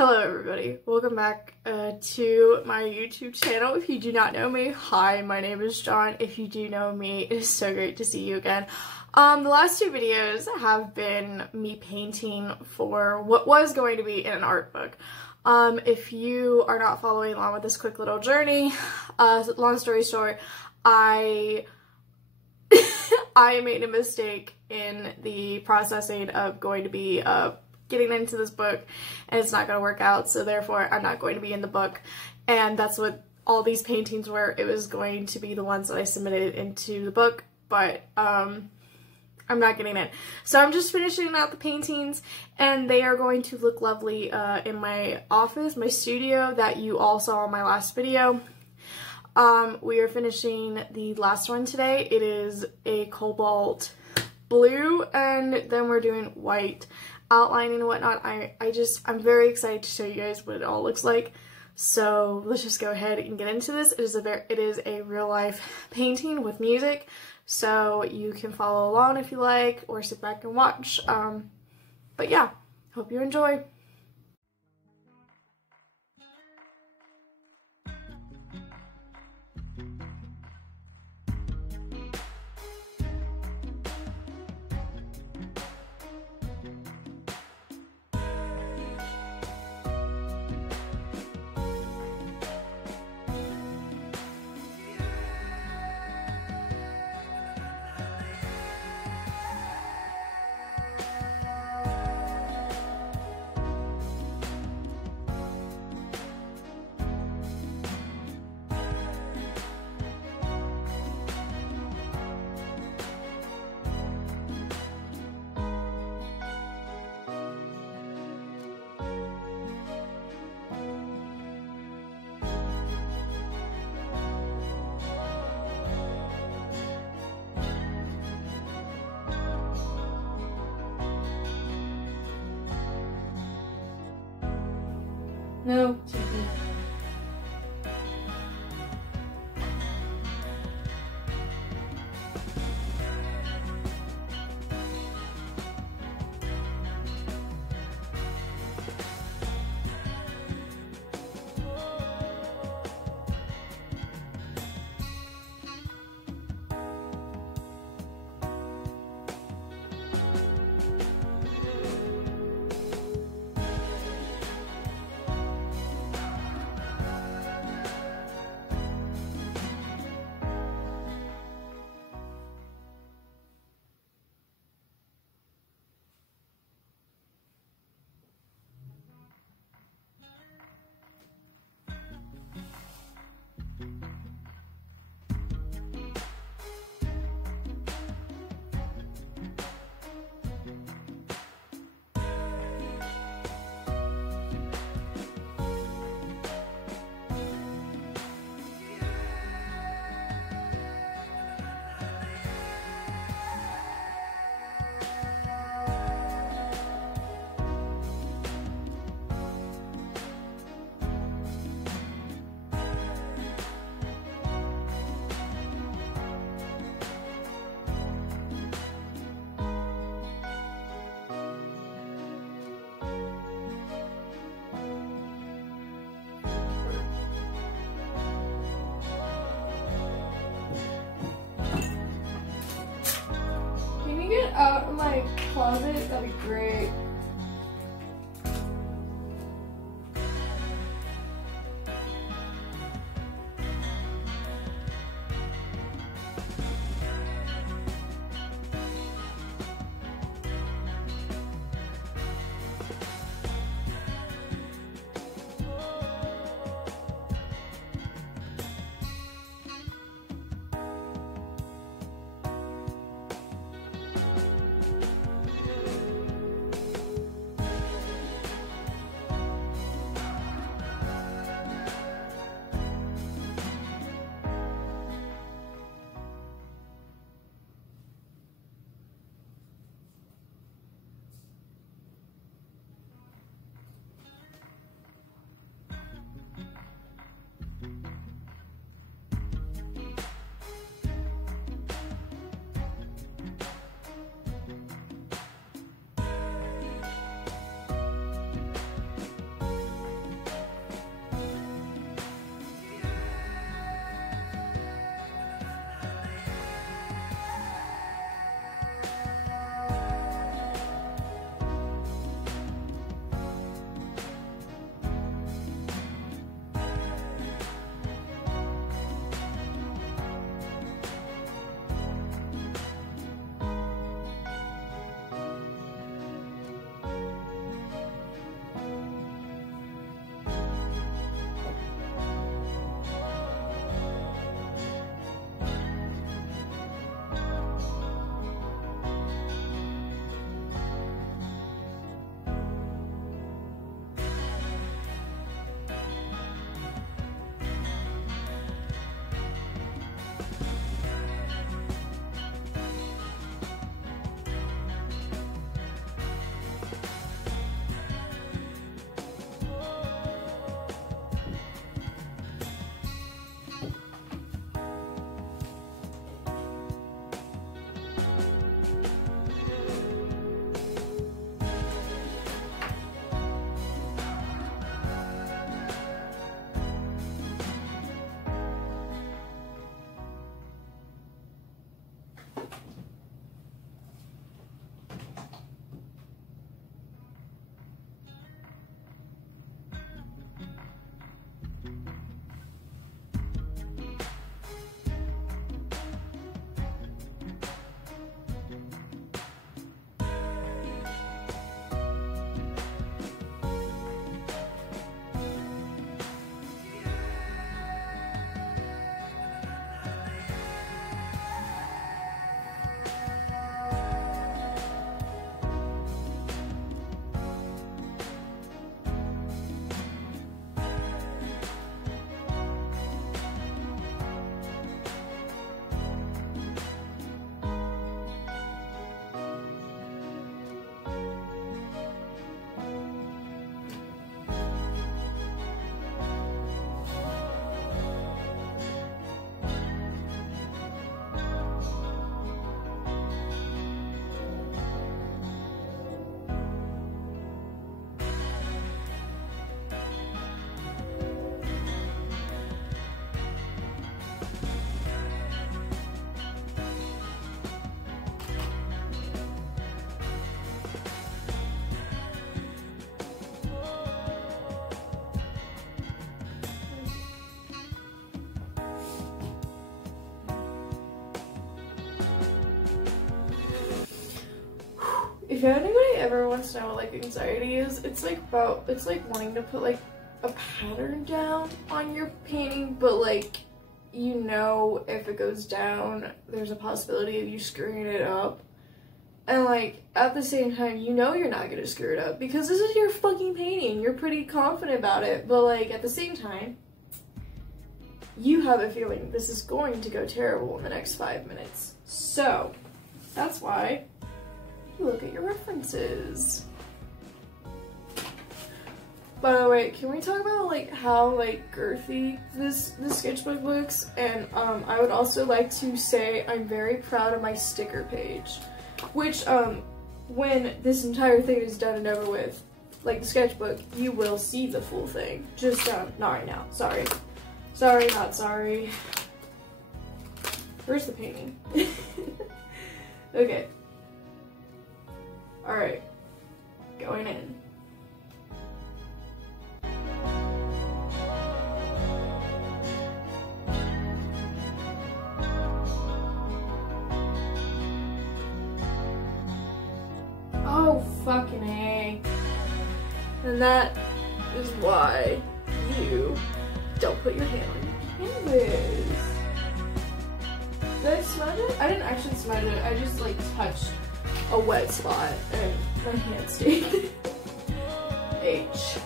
Hello everybody, welcome back to my YouTube channel. If you do not know me, hi, my name is John. If you do know me, it is so great to see you again. The last two videos have been me painting for what was going to be in an art book. If you are not following along with this quick little journey, long story short, I made a mistake in the processing of going to be getting into this book, and it's not going to work out, so therefore I'm not going to be in the book. And that's what all these paintings were. It was going to be the ones that I submitted into the book, but I'm not getting it. So I'm just finishing out the paintings, and they are going to look lovely in my office, my studio that you all saw in my last video. We are finishing the last one today. It is a cobalt blue, and then we're doing white outlining and whatnot. I'm very excited to show you guys what it all looks like. So let's just go ahead and get into this. It is a real life painting with music, so you can follow along if you like, or sit back and watch. But yeah, hope you enjoy. No. Get out of my closet, that'd be great. If anybody ever wants to know what like anxiety is, it's like wanting to put like a pattern down on your painting, but like, you know, if it goes down, there's a possibility of you screwing it up. And like, at the same time, you know you're not gonna screw it up because this is your fucking painting. You're pretty confident about it, but like, at the same time, you have a feeling this is going to go terrible in the next 5 minutes. So, that's why you look at your references. By the way, can we talk about like how like girthy this sketchbook looks? And I would also like to say I'm very proud of my sticker page, which when this entire thing is done and over with, like the sketchbook, you will see the full thing. Just not right now. Sorry, not sorry. Where's the painting? Okay. All right, going in. Oh, fucking A. And that is why you don't put your hand on your canvas. Did I smudge it? I didn't actually smudge it. I just like touched a wet spot and my hand stayed. H.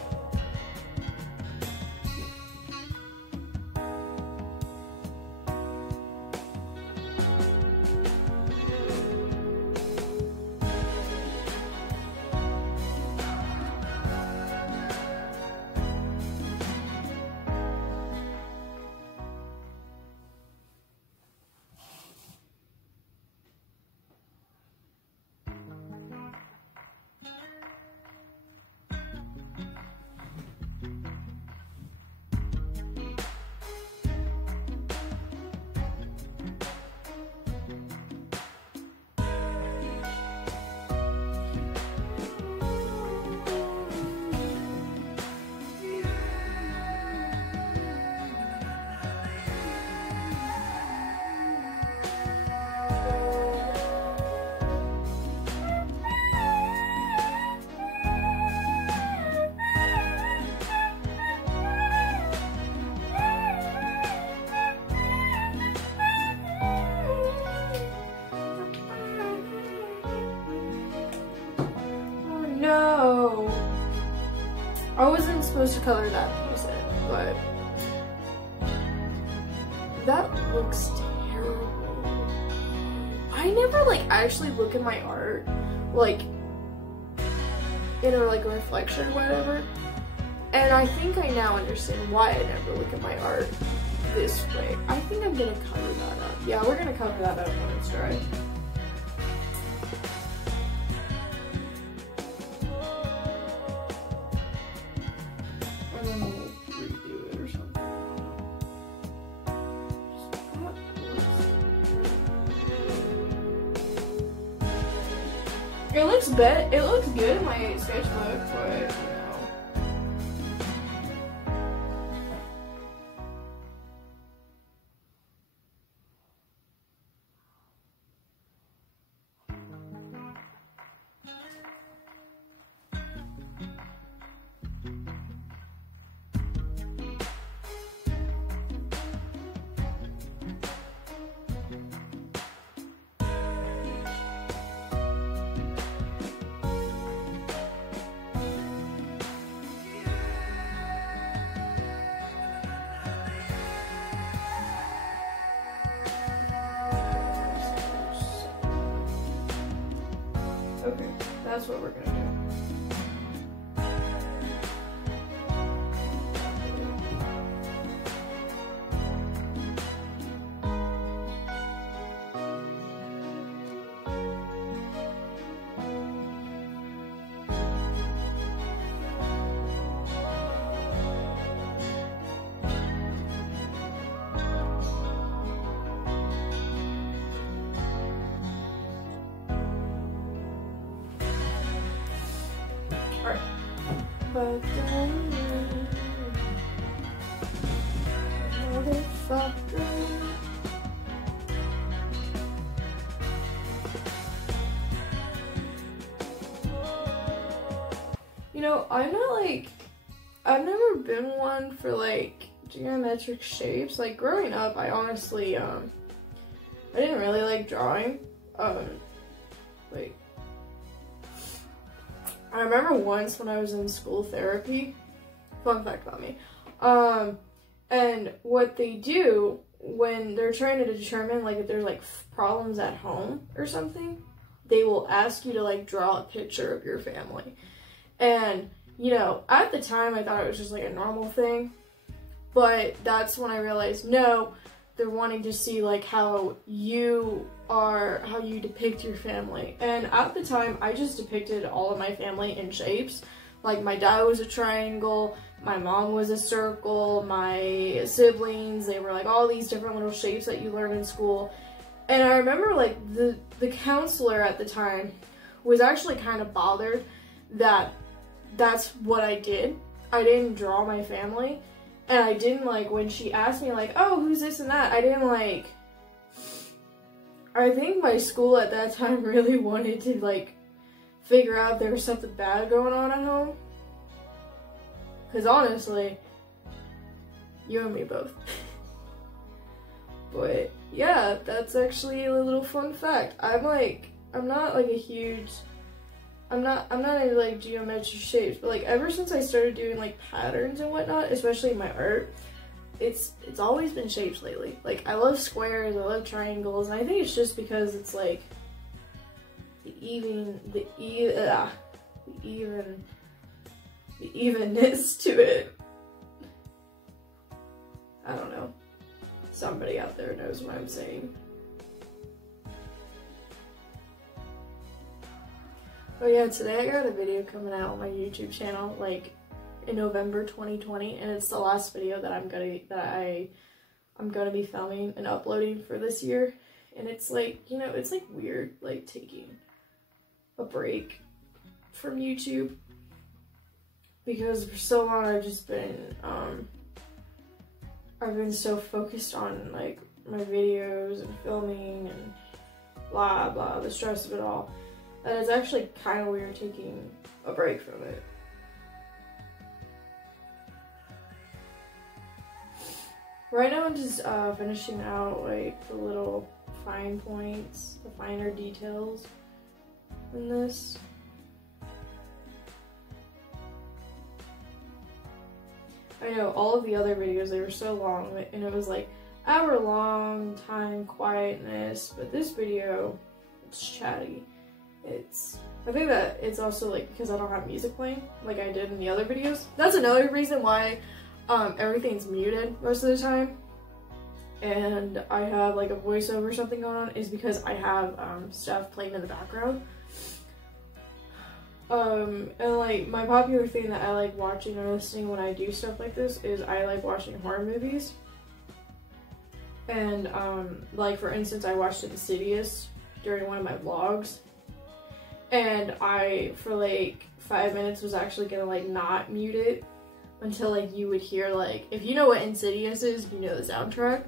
No! I wasn't supposed to color that piece in, but that looks terrible. I never like actually look at my art like in a like a reflection or whatever, and I think I now understand why I never look at my art this way. I think I'm gonna cover that up. Yeah, we're gonna cover that up when it's dry. It looks good in my sketchbook, but you know. Okay, that's what we're gonna do. Alright. But then, motherfucker. know, I'm not like, I've never been one for like geometric shapes. Like growing up, I honestly, I didn't really like drawing. Like, I remember once when I was in school therapy, fun fact about me, and what they do when they're trying to determine like if there's like problems at home or something, they will ask you to like draw a picture of your family. And, you know, at the time I thought it was just like a normal thing, but that's when I realized, no, they're wanting to see like how you depict your family. And at the time, I just depicted all of my family in shapes. Like my dad was a triangle, my mom was a circle, my siblings, they were like all these different little shapes that you learn in school. And I remember like the counselor at the time was actually kind of bothered that that's what I did. I didn't draw my family. And I didn't like, when she asked me like, oh, who's this and that, I didn't like, I think my school at that time really wanted to like figure out if there was something bad going on at home. Because honestly, you and me both. But yeah, that's actually a little fun fact. I'm not like a huge, I'm not into like geometric shapes, but like ever since I started doing like patterns and whatnot, especially in my art, it's always been shapes lately. Like I love squares, I love triangles, and I think it's just because it's like the evenness to it. I don't know. Somebody out there knows what I'm saying. Oh yeah, today I got a video coming out on my YouTube channel, like in November 2020, and it's the last video that I'm gonna be filming and uploading for this year. And it's like, you know, it's like weird, like taking a break from YouTube, because for so long I've just been, I've been so focused on like my videos and filming and blah blah, the stress of it all, that it's actually kind of weird taking a break from it. Right now I'm just finishing out like the little fine points, the finer details in this. I know all of the other videos, they were so long, and it was like hour-long time quietness, but this video, it's chatty. I think that it's also like because I don't have music playing like I did in the other videos. That's another reason why everything's muted most of the time, and I have like a voiceover or something going on, is because I have stuff playing in the background. And like my popular thing that I like watching or listening when I do stuff like this is I like watching horror movies. And like for instance, I watched Insidious during one of my vlogs, and I for like 5 minutes was actually gonna like not mute it until like you would hear, like, if you know what Insidious is, you know the soundtrack.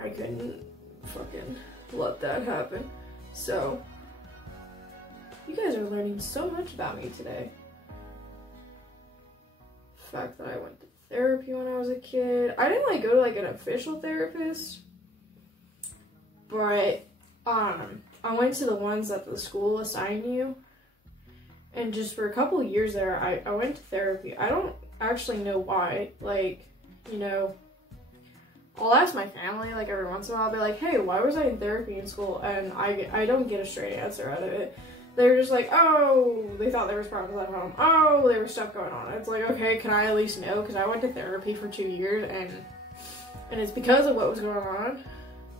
I couldn't fucking let that happen. So you guys are learning so much about me today. The fact that I went to therapy when I was a kid. I didn't like go to like an official therapist, but I went to the ones that the school assigned you. And just for a couple of years there, I went to therapy. I don't actually know why. Like, you know, I'll ask my family like every once in a while. I'll be like, hey, why was I in therapy in school? And I don't get a straight answer out of it. They're just like, oh, they thought there was problems at home. Oh, there was stuff going on. It's like, okay, can I at least know? Because I went to therapy for 2 years, and it's because of what was going on.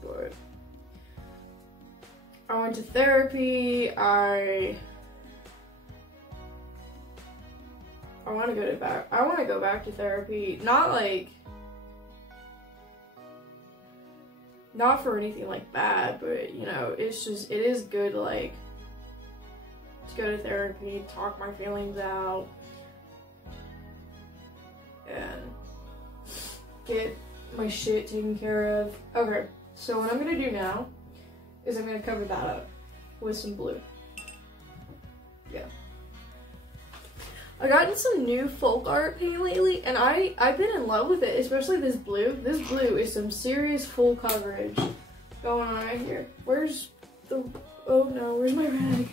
But I went to therapy. I want to go back to therapy. Not for anything like bad, but you know, it's just, it is good like to go to therapy, talk my feelings out, and get my shit taken care of. Okay, so what I'm gonna do now is I'm gonna cover that up with some blue. Yeah. I gotten some new folk art paint lately, and I've been in love with it, especially this blue. This blue is some serious full coverage going on right here. Where's the, oh no, where's my rag?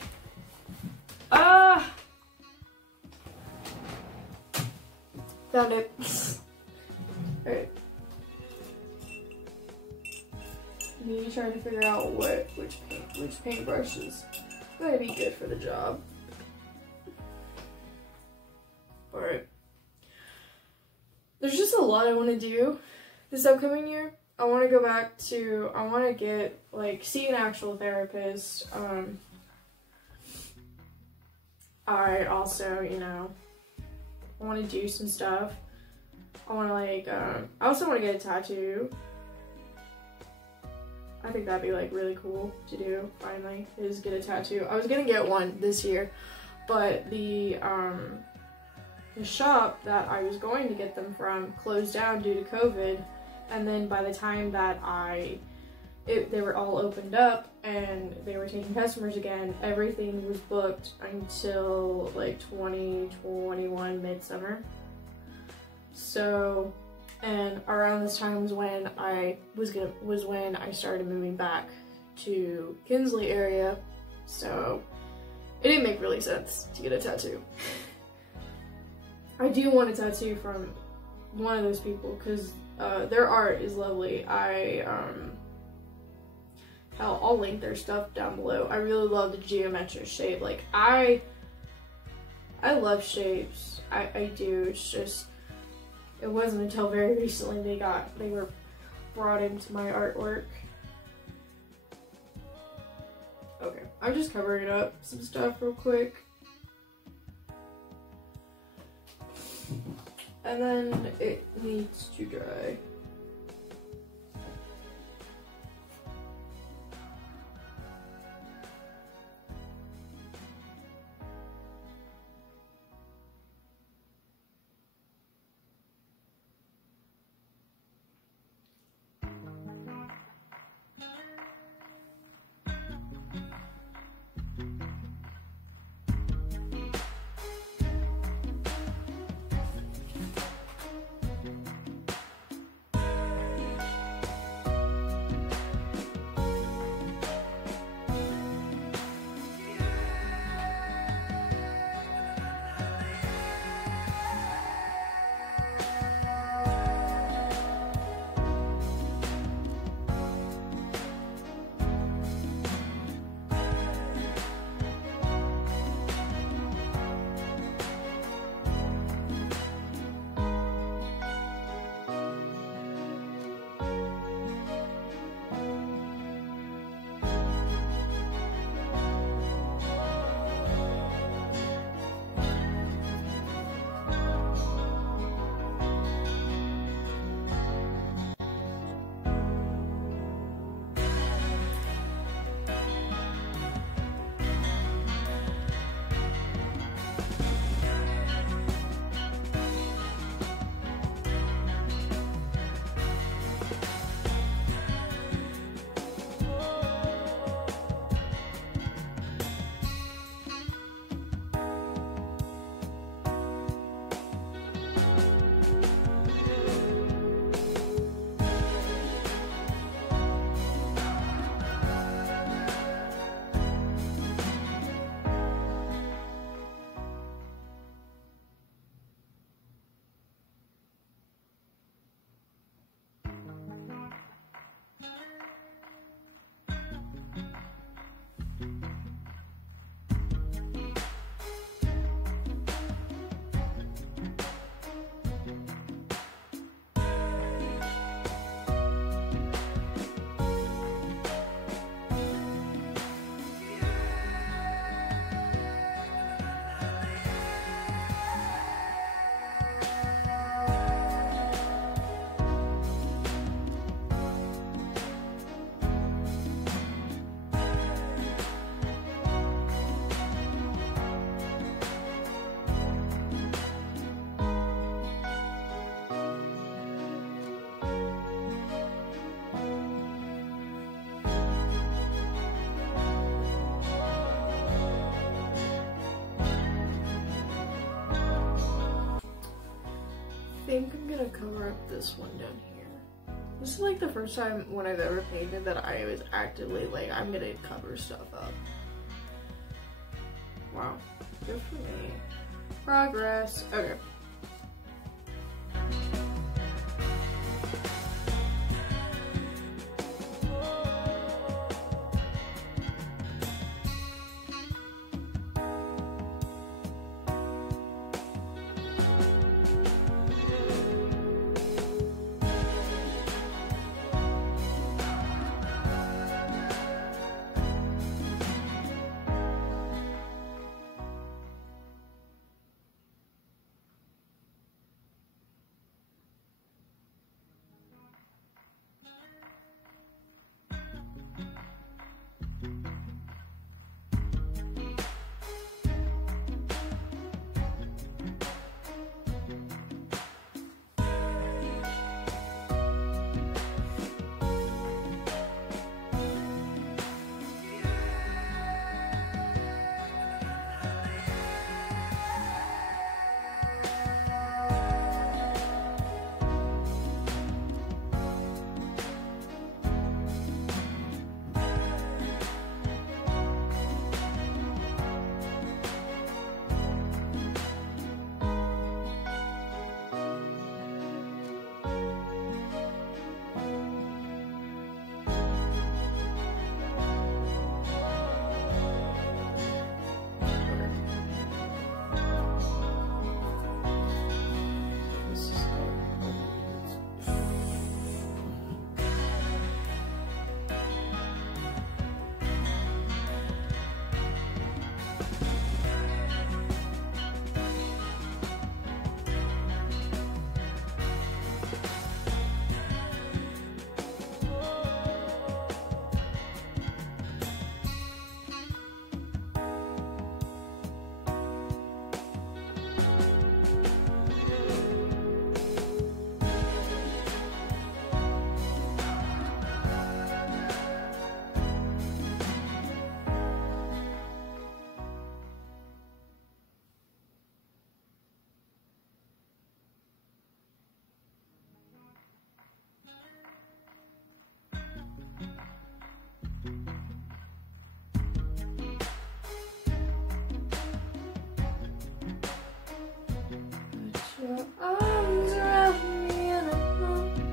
Ah! Found it. Alright. Me trying to figure out which paintbrush is gonna be good for the job. Alright. There's just a lot I want to do this upcoming year. I want to go back to, I want to get, like, see an actual therapist. I also, you know, I want to do some stuff. I want to, like, I also want to get a tattoo. I think that'd be, like, really cool to do, finally, is get a tattoo. I was gonna get one this year, but the shop that I was going to get them from closed down due to COVID, and then by the time that they were all opened up and they were taking customers again, everything was booked until like 2021 midsummer. So, and around this time was when I started moving back to Kinsley area, so it didn't make really sense to get a tattoo. I do want a tattoo from one of those people because their art is lovely. I'll link their stuff down below. I really love the geometric shape. Like, I love shapes. I do. It's just, it wasn't until very recently they were brought into my artwork. Okay, I'm just covering up some stuff real quick. And then it needs to dry. think I'm gonna cover up this one down here. This is like the first time when I've ever painted that I was actively like, I'm gonna cover stuff up. Wow, good for me. Progress. Okay. Your arms around me and I'm home.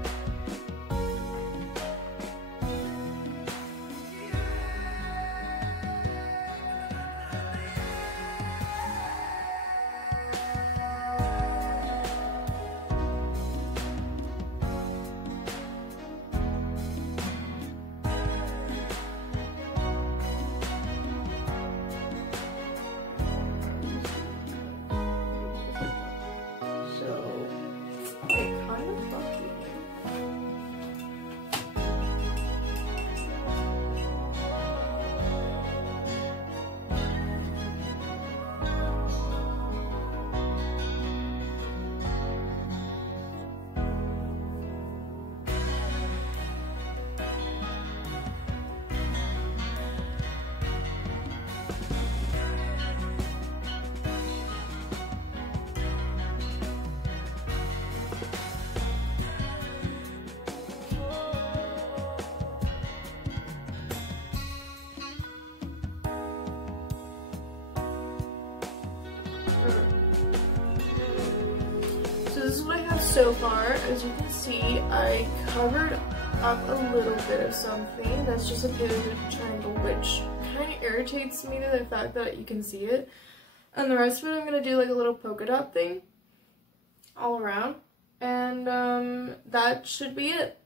This is what I have so far. As you can see, I covered up a little bit of something. That's just a pivot triangle, which kind of irritates me to the fact that you can see it. And the rest of it, I'm going to do like a little polka dot thing all around. And that should be it.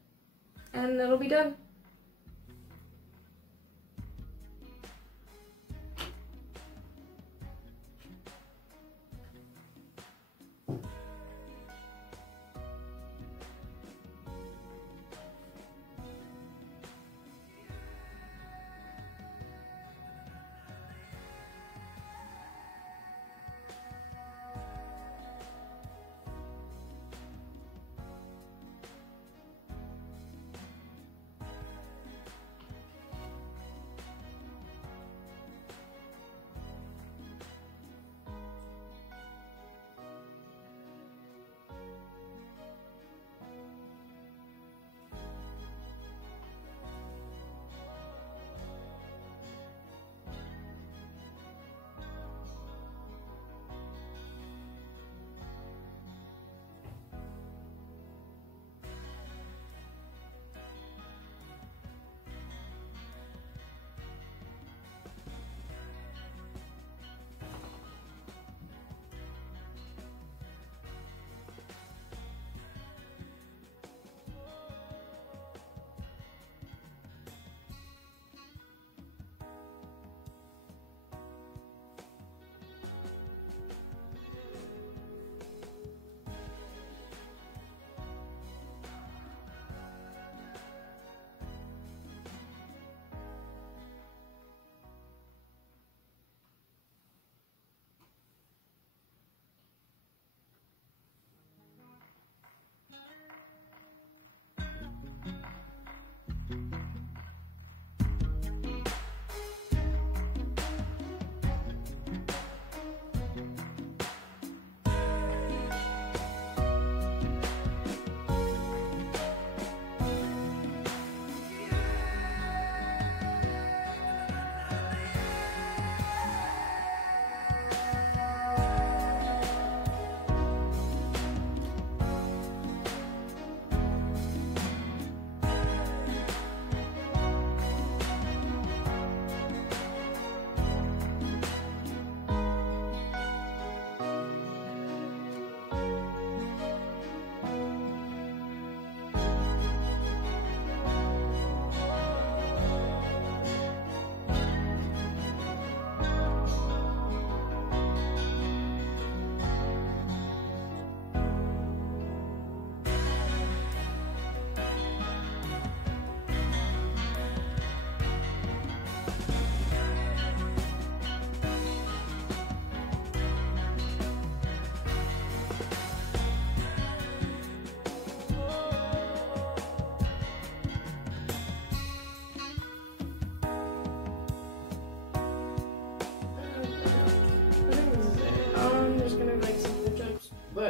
And that'll be done.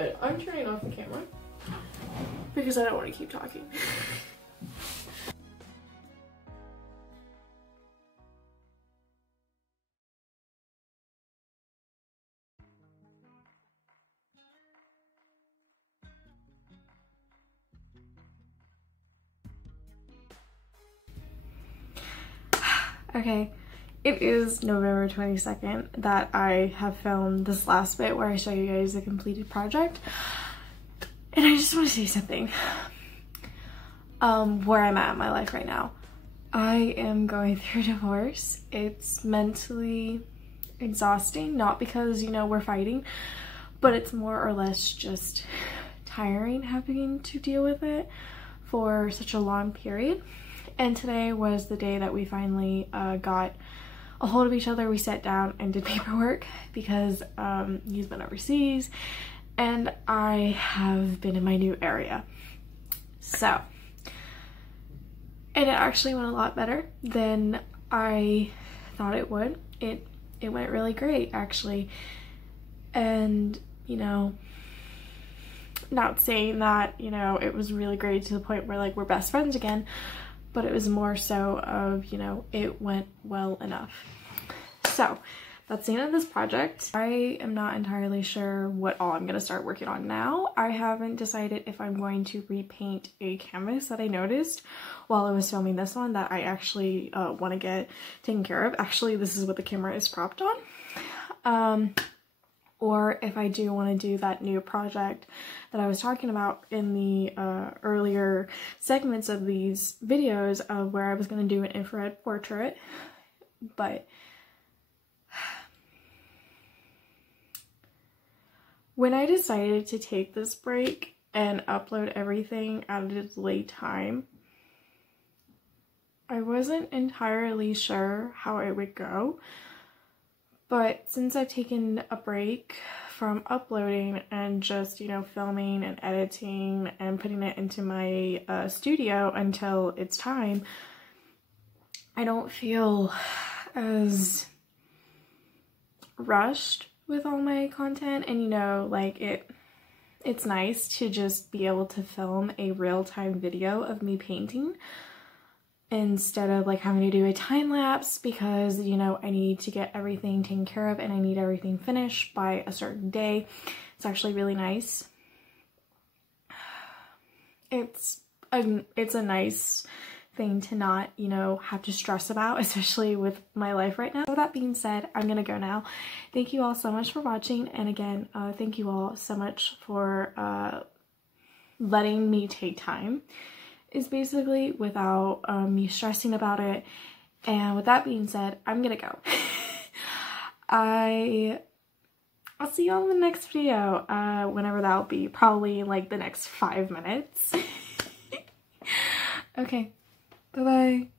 but I'm turning off the camera because I don't want to keep talking. Okay, it is November 22nd that I have filmed this last bit where I show you guys the completed project. And I just want to say something. Where I'm at in my life right now. I am going through divorce. It's mentally exhausting, not because, you know, we're fighting, but it's more or less just tiring having to deal with it for such a long period. And today was the day that we finally got a hold of each other. We sat down and did paperwork because he's been overseas and I have been in my new area. So, and it actually went a lot better than I thought it would. It went really great, actually. And, you know, not saying that, you know, it was really great to the point where like we're best friends again, but it was more so of, you know, it went well enough. So that's the end of this project. I am not entirely sure what all I'm going to start working on now. I haven't decided if I'm going to repaint a canvas that I noticed while I was filming this one that I actually want to get taken care of. Actually, this is what the camera is propped on. Or if I do want to do that new project that I was talking about in the earlier segments of these videos of where I was going to do an infrared portrait. But when I decided to take this break and upload everything at a delayed time, I wasn't entirely sure how it would go. But since I've taken a break from uploading and just, you know, filming and editing and putting it into my studio until it's time, I don't feel as rushed with all my content. And, you know, like it's nice to just be able to film a real-time video of me painting instead of like having to do a time lapse because, you know, I need to get everything taken care of and I need everything finished by a certain day. It's actually really nice. It's a nice thing to not, you know, have to stress about, especially with my life right now. So that being said, I'm gonna go now. Thank you all so much for watching, and again, thank you all so much for letting me take time. Is basically without me stressing about it. And with that being said, I'm gonna go. I'll see you all in the next video, whenever that'll be, probably in like the next 5 minutes. Okay, bye bye.